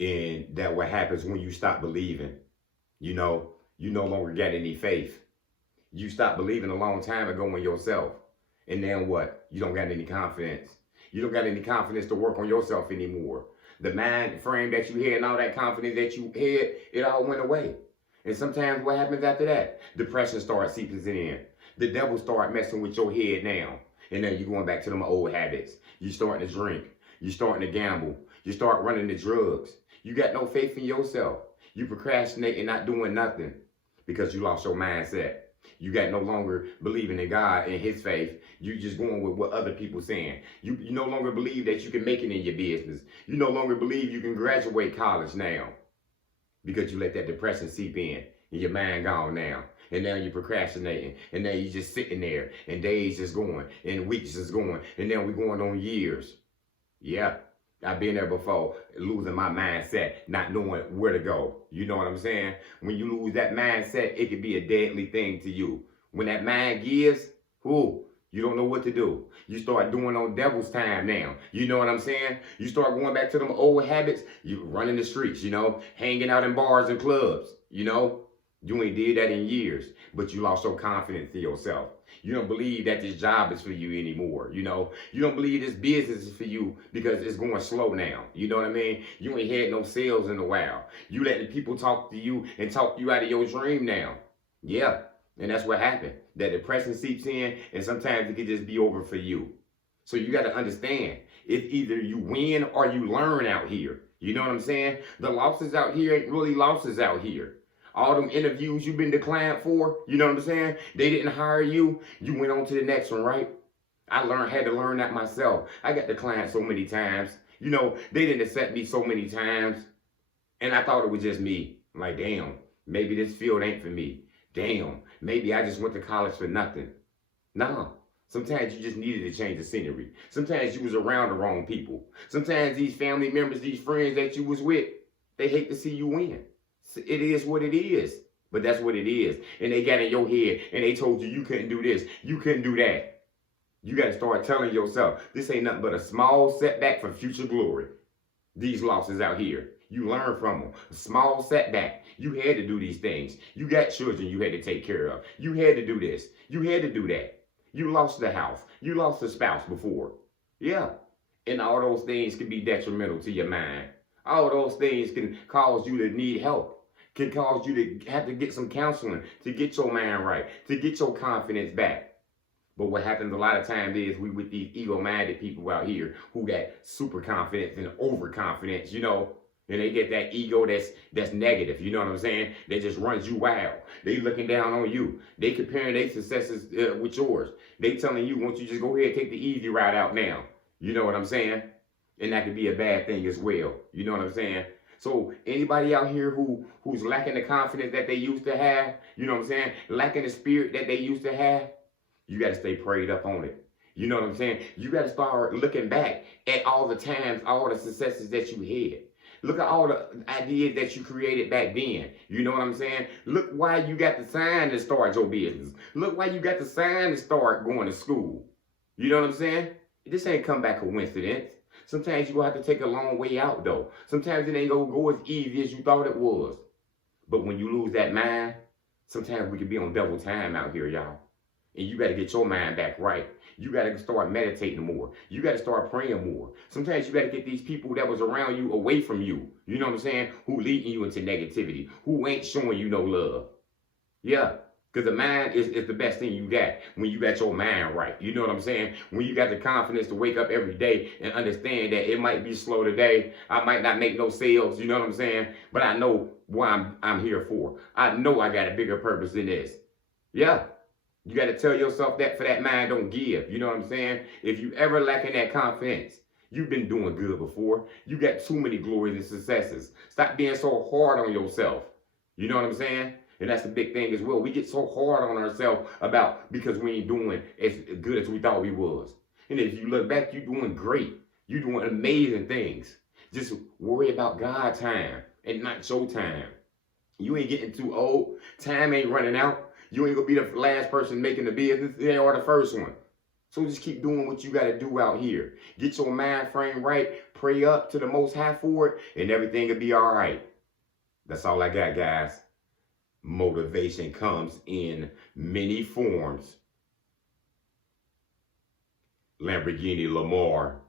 And that what happens when you stop believing. You know, you no longer got any faith. You stopped believing a long time ago in yourself. And then what? You don't got any confidence. You don't got any confidence to work on yourself anymore. The mind frame that you had and all that confidence that you had, it all went away. And sometimes what happens after that? Depression starts seeping in. The devil start messing with your head now. And then you're going back to them old habits. You starting to drink. You starting to gamble. You start running the drugs. You got no faith in yourself. You procrastinate and not doing nothing because you lost your mindset. You got no longer believing in God and his faith. You just going with what other people saying. You no longer believe that you can make it in your business. You no longer believe you can graduate college now because you let that depression seep in and your mind gone now. And now you're procrastinating. And now you're just sitting there and days just going and weeks just going. And now we're going on years. Yeah. I've been there before, losing my mindset, not knowing where to go. You know what I'm saying? When you lose that mindset, it could be a deadly thing to you. When that mind gives, you don't know what to do. You start doing on devil's time now. You know what I'm saying? You start going back to them old habits. You running the streets, hanging out in bars and clubs, You ain't did that in years, but you lost your confidence in yourself. You don't believe that this job is for you anymore. You don't believe this business is for you because it's going slow now. You know what I mean? You ain't had no sales in a while. You letting people talk to you and talk you out of your dream now. Yeah. And that's what happened. That depression seeps in and sometimes it can just be over for you. So you got to understand, it's either you win or you learn out here. You know what I'm saying? The losses out here ain't really losses out here. All them interviews you've been declined for, you know what I'm saying? They didn't hire you. You went on to the next one, right? Had to learn that myself. I got declined so many times. They didn't accept me so many times. And I thought it was just me. I'm like, damn, maybe this field ain't for me. Damn, maybe I just went to college for nothing. No. Sometimes you just needed to change the scenery. Sometimes you was around the wrong people. Sometimes these family members, these friends that you was with, they hate to see you win. It is what it is. But that's what it is. And they got in your head and they told you couldn't do this. You couldn't do that. You got to start telling yourself, this ain't nothing but a small setback for future glory. These losses out here. You learn from them. A small setback. You had to do these things. You got children you had to take care of. You had to do this. You had to do that. You lost the house. You lost a spouse before. Yeah. And all those things can be detrimental to your mind. All those things can cause you to need help. Can cause you to have to get some counseling to get your mind right, to get your confidence back. But what happens a lot of times is we with these ego-minded people out here who got super confidence and overconfidence, and they get that ego that's negative, you know what I'm saying? That just runs you wild. They looking down on you. They comparing their successes with yours. They telling you, won't you just go ahead and take the easy route out now? You know what I'm saying? And that could be a bad thing as well. You know what I'm saying? So anybody out here who's lacking the confidence that they used to have, you know what I'm saying? Lacking the spirit that they used to have, you got to stay prayed up on it. You know what I'm saying? You got to start looking back at all the times, all the successes that you had. Look at all the ideas that you created back then. You know what I'm saying? Look why you got the sign to start your business. Look why you got the sign to start going to school. You know what I'm saying? This ain't come back coincidence. Sometimes you're going to have to take a long way out, though. Sometimes it ain't going to go as easy as you thought it was. But when you lose that mind, sometimes we can be on double time out here, y'all. And you got to get your mind back right. You got to start meditating more. You got to start praying more. Sometimes you got to get these people that was around you away from you. You know what I'm saying? Who leading you into negativity. Who ain't showing you no love. Yeah. Because the mind is the best thing you got when you got your mind right. You know what I'm saying? When you got the confidence to wake up every day and understand that it might be slow today. I might not make no sales. You know what I'm saying? But I know what I'm here for. I know I got a bigger purpose than this. Yeah. You got to tell yourself that for that mind don't give. You know what I'm saying? If you ever lacking that confidence, you've been doing good before. You got too many glories and successes. Stop being so hard on yourself. You know what I'm saying? And that's the big thing as well. We get so hard on ourselves because we ain't doing as good as we thought we was. And if you look back, you're doing great. You're doing amazing things. Just worry about God's time and not your time. You ain't getting too old. Time ain't running out. You ain't gonna be the last person making the business. They are the first one. So just keep doing what you got to do out here. Get your mind frame right. Pray up to the Most High for it, and everything will be all right. That's all I got, guys. Motivation comes in many forms. Lamborghini Lamar.